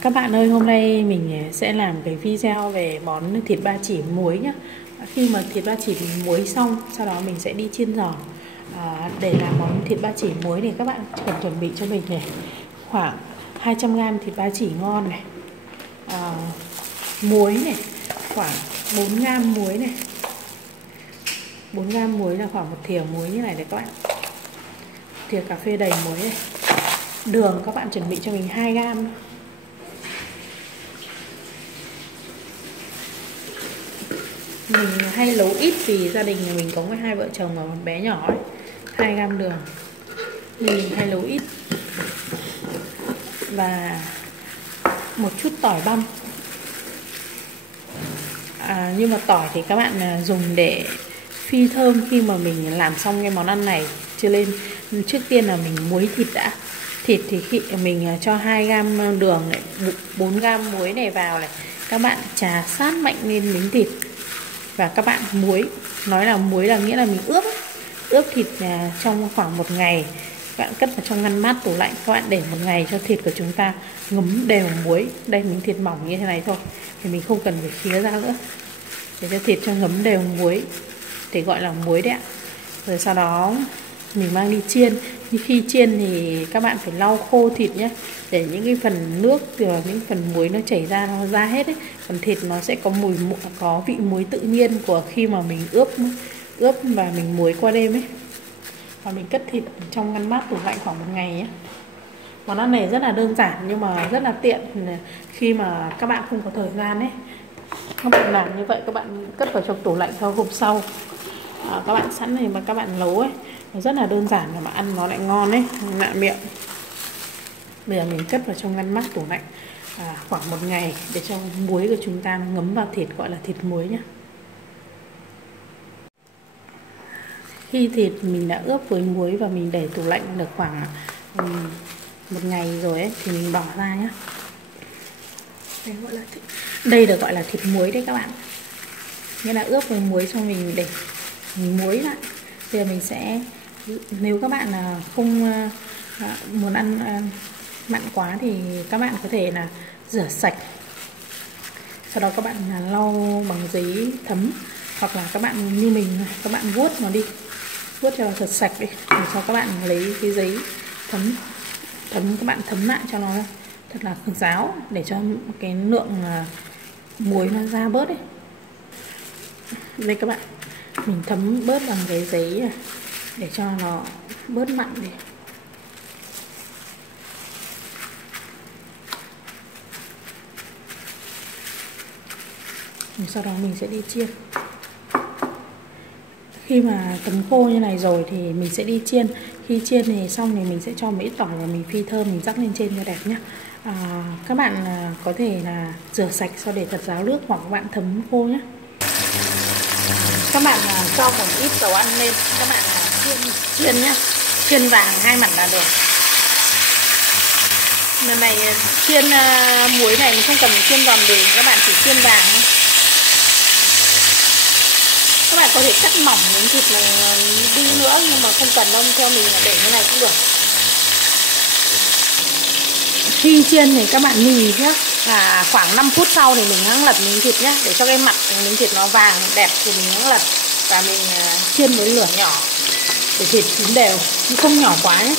Các bạn ơi, hôm nay mình sẽ làm cái video về món thịt ba chỉ muối nhé. Khi mà thịt ba chỉ muối xong, sau đó mình sẽ đi chiên giòn. Để làm món thịt ba chỉ muối thì các bạn cần chuẩn bị cho mình này khoảng 200g thịt ba chỉ ngon này, muối này khoảng 4g muối này, 4g muối là khoảng một thìa muối như này đấy các bạn, thìa cà phê đầy muối này. Đường các bạn chuẩn bị cho mình 2g. Mình hay nấu ít vì gia đình nhà mình có hai vợ chồng và một bé nhỏ ấy. 2g đường mình hay nấu ít. Và một chút tỏi băm. Nhưng mà tỏi thì các bạn dùng để phi thơm khi mà mình làm xong cái món ăn này. Cho nên trước tiên là mình muối thịt đã. Thịt thì khi mình cho 2g đường này, 4g muối này vào này. Các bạn chà sát mạnh lên miếng thịt. Và các bạn muối, nói là muối là nghĩa là mình ướp thịt trong khoảng 1 ngày. Các bạn cất vào trong ngăn mát tủ lạnh. Các bạn để 1 ngày cho thịt của chúng ta ngấm đều muối. Đây miếng thịt mỏng như thế này thôi, thì mình không cần phải khía ra nữa, để cho thịt cho ngấm đều muối, để gọi là muối đấy ạ. Rồi sau đó mình mang đi chiên. Nhưng khi chiên thì các bạn phải lau khô thịt nhé, để những cái phần nước và những phần muối nó chảy ra, nó ra hết ấy. Còn thịt nó sẽ có vị muối tự nhiên của khi mà mình ướp và mình muối qua đêm ấy. Và mình cất thịt trong ngăn mát tủ lạnh khoảng 1 ngày nhé. Món ăn này rất là đơn giản nhưng mà rất là tiện khi mà các bạn không có thời gian ấy. Các bạn làm như vậy, các bạn cất vào trong tủ lạnh sau hôm sau, các bạn sẵn này mà các bạn nấu ấy, nó rất là đơn giản mà ăn nó lại ngon ấy, lạ miệng. Bây giờ mình cất vào trong ngăn mát tủ lạnh khoảng 1 ngày để cho muối của chúng ta ngấm vào thịt, gọi là thịt muối nhé. Khi thịt mình đã ướp với muối và mình để tủ lạnh được khoảng 1 ngày rồi ấy, thì mình bỏ ra nhé. Đây được gọi là thịt muối đấy các bạn. Nghĩa là ướp với muối xong mình để muối lại. Bây giờ mình sẽ, nếu các bạn không muốn ăn mặn quá thì các bạn có thể là rửa sạch, sau đó các bạn lau bằng giấy thấm, hoặc là các bạn như mình, các bạn vuốt nó đi, vuốt cho thật sạch đi, để cho các bạn lấy cái giấy thấm, các bạn thấm lại cho nó thật là ráo, để cho cái lượng muối nó ra bớt ấy. Đây các bạn, mình thấm bớt bằng cái giấy này, để cho nó bớt mặn đi. Sau đó mình sẽ đi chiên. Khi mà thấm khô như này rồi thì mình sẽ đi chiên. Khi chiên thì xong thì mình sẽ cho một ít tỏi và mình phi thơm, mình rắc lên trên cho đẹp nhé. Các bạn có thể là rửa sạch sau để thật ráo nước, hoặc các bạn thấm khô nhé. Các bạn cho một ít dầu ăn lên, các bạn chiên nhé, chiên vàng 2 mặt là được. Lần này chiên muối này mình không cần phải chiên giòn đều, các bạn chỉ chiên vàng thôi. Các bạn có thể cắt mỏng miếng thịt này đi nữa, nhưng mà không cần đâu, theo mình là để như này cũng được. Khi chiên thì các bạn lưu ý nhé, là khoảng 5 phút sau thì mình hãng lật miếng thịt nhé, để cho cái mặt miếng thịt nó vàng đẹp thì mình hãng lật. Và mình chiên với lửa nhỏ để thịt chín đều, nhưng không nhỏ quá nhé.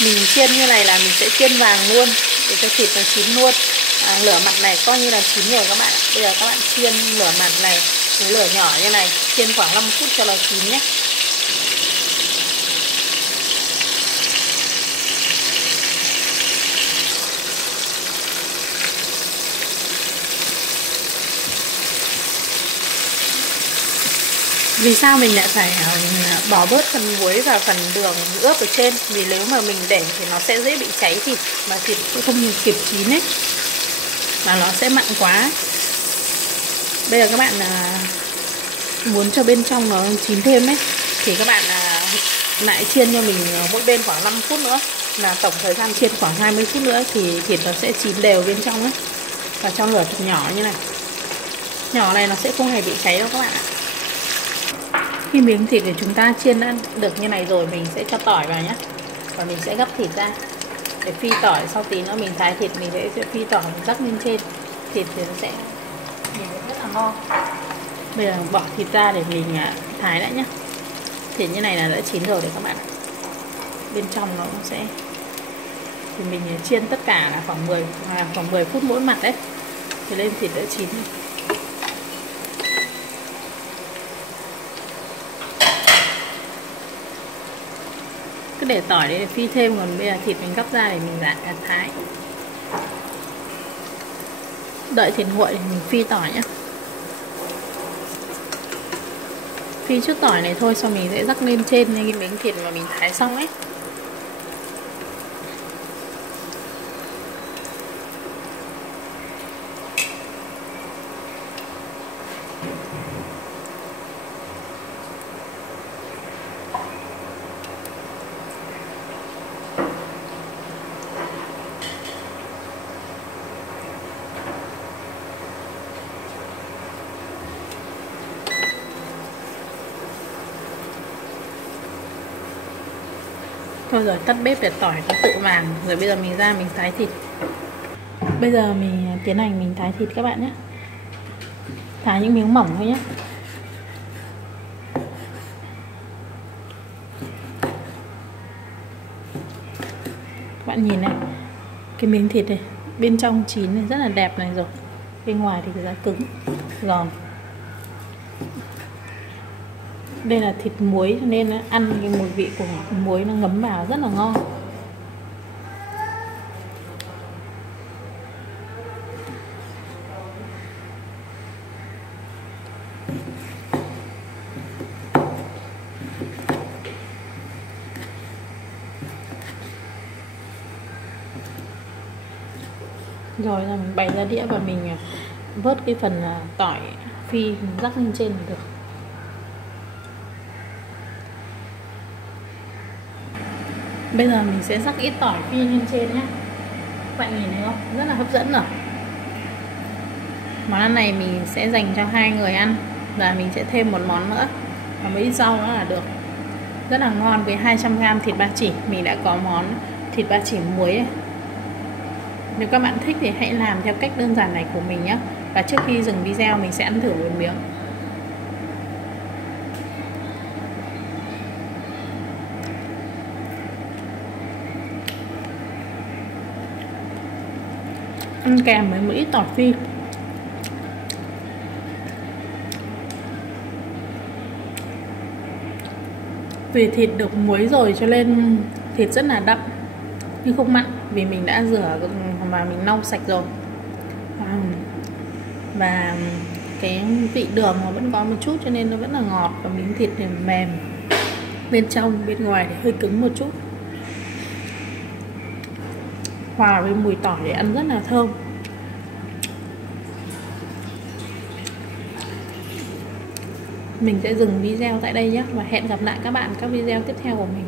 Mình chiên như này là mình sẽ chiên vàng luôn, để cho thịt nó chín luôn. Lửa mặt này coi như là chín rồi các bạn. Bây giờ các bạn chiên lửa mặt này với lửa nhỏ như này, chiên khoảng 5 phút cho nó chín nhé. Vì sao mình lại phải bỏ bớt phần muối và phần đường ướp ở trên? Vì nếu mà mình để thì nó sẽ dễ bị cháy thịt, mà thịt cũng không kịp chín ấy, mà nó sẽ mặn quá. Bây giờ các bạn muốn cho bên trong nó chín thêm ấy, thì các bạn lại chiên cho mình mỗi bên khoảng 5 phút nữa, là tổng thời gian chiên khoảng 20 phút nữa thì thịt nó sẽ chín đều bên trong ấy, và cho lửa thật nhỏ như này. nhỏ này nó sẽ không hề bị cháy đâu các bạn ạ. Khi miếng thịt của chúng ta chiên đã được như này rồi, mình sẽ cho tỏi vào nhé. Và mình sẽ gấp thịt ra để phi tỏi. Sau tí nữa mình thái thịt, mình sẽ phi tỏi mình rắc lên trên thịt thì nó sẽ nhìn rất là ngon. Bây giờ bỏ thịt ra để mình thái đã nhé. Thịt như này là đã chín rồi đấy các bạn. Bên trong nó cũng sẽ, thì mình chiên tất cả là khoảng 10 phút mỗi mặt đấy, thì lên thịt đã chín rồi. Cứ để tỏi để phi thêm, còn bây giờ thịt mình gấp ra để mình thái. Đợi thịt nguội thì mình phi tỏi nhé. Phi chút tỏi này thôi, xong mình sẽ rắc lên trên cái miếng thịt mà mình thái xong ấy. Thôi rồi, tắt bếp để tỏi nó tự vàng. Rồi bây giờ mình ra mình thái thịt. Bây giờ mình tiến hành mình thái thịt các bạn nhé. Thái những miếng mỏng thôi nhé. Các bạn nhìn này, cái miếng thịt này bên trong chín này rất là đẹp này rồi, bên ngoài thì ra cứng giòn. Đây là thịt muối nên ăn cái mùi vị của muối nó ngấm vào rất là ngon. Rồi mình bày ra đĩa và mình vớt cái phần tỏi phi mình rắc lên trên là được. Bây giờ mình sẽ rắc ít tỏi phi lên trên nhé. Các bạn nhìn thấy không? Rất là hấp dẫn rồi. Món ăn này mình sẽ dành cho 2 người ăn. Và mình sẽ thêm một món nữa và mấy ít rau nữa là được. Rất là ngon. Với 200g thịt ba chỉ, mình đã có món thịt ba chỉ muối này. Nếu các bạn thích thì hãy làm theo cách đơn giản này của mình nhé. Và trước khi dừng video mình sẽ ăn thử một miếng. Ăn kèm với một ít tỏi phi. Vì thịt được muối rồi cho nên thịt rất là đậm nhưng không mặn, vì mình đã rửa và mình lau sạch rồi. Và cái vị đường nó vẫn có một chút cho nên nó vẫn là ngọt, và miếng thịt thì mềm bên trong, bên ngoài thì hơi cứng một chút. Hòa với mùi tỏi để ăn rất là thơm. Mình sẽ dừng video tại đây nhé, và hẹn gặp lại các bạn các video tiếp theo của mình.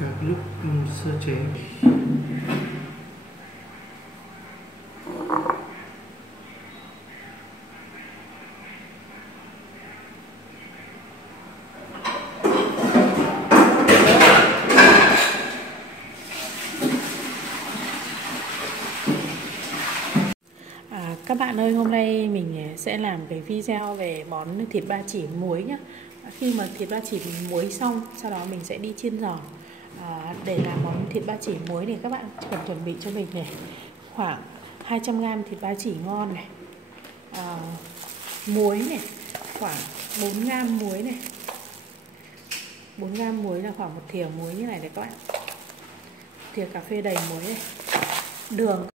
Các lúc sơ chế. Các bạn ơi, hôm nay mình sẽ làm cái video về món thịt ba chỉ muối nhé. Khi mà thịt ba chỉ mình muối xong, sau đó mình sẽ đi chiên giòn. Để làm món thịt ba chỉ muối này, các bạn cần chuẩn bị cho mình này khoảng 200g thịt ba chỉ ngon này, muối này khoảng 4g muối này, 4 gram muối là khoảng một thìa muối như này đấy các bạn. Thìa cà phê đầy muối này. Đường